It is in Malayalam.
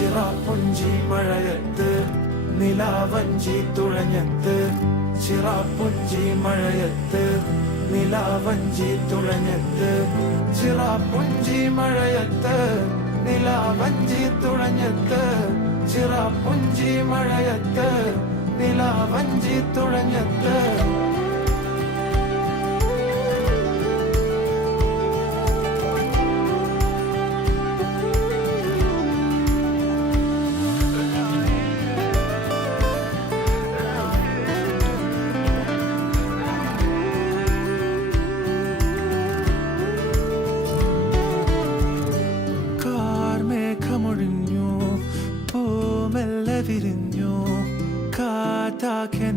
ചിറാപ്പുഞ്ചി മഴയത്ത് നിലാവഞ്ചി തുഴഞ്ഞത്ത്, ചിറാപ്പുഞ്ചി മഴയത്ത് നിലാവഞ്ചി തുഴഞ്ഞത്ത്, ചിറാപ്പുഞ്ചി മഴയത്ത് നിലാവഞ്ചി തുഴഞ്ഞത്ത്, ചിറാപ്പുഞ്ചി മഴയത്ത് നിലാവഞ്ചി തുഴഞ്ഞത്ത്. പൂമെല്ലെ വിരിഞ്ഞു, കാറ്റാകെ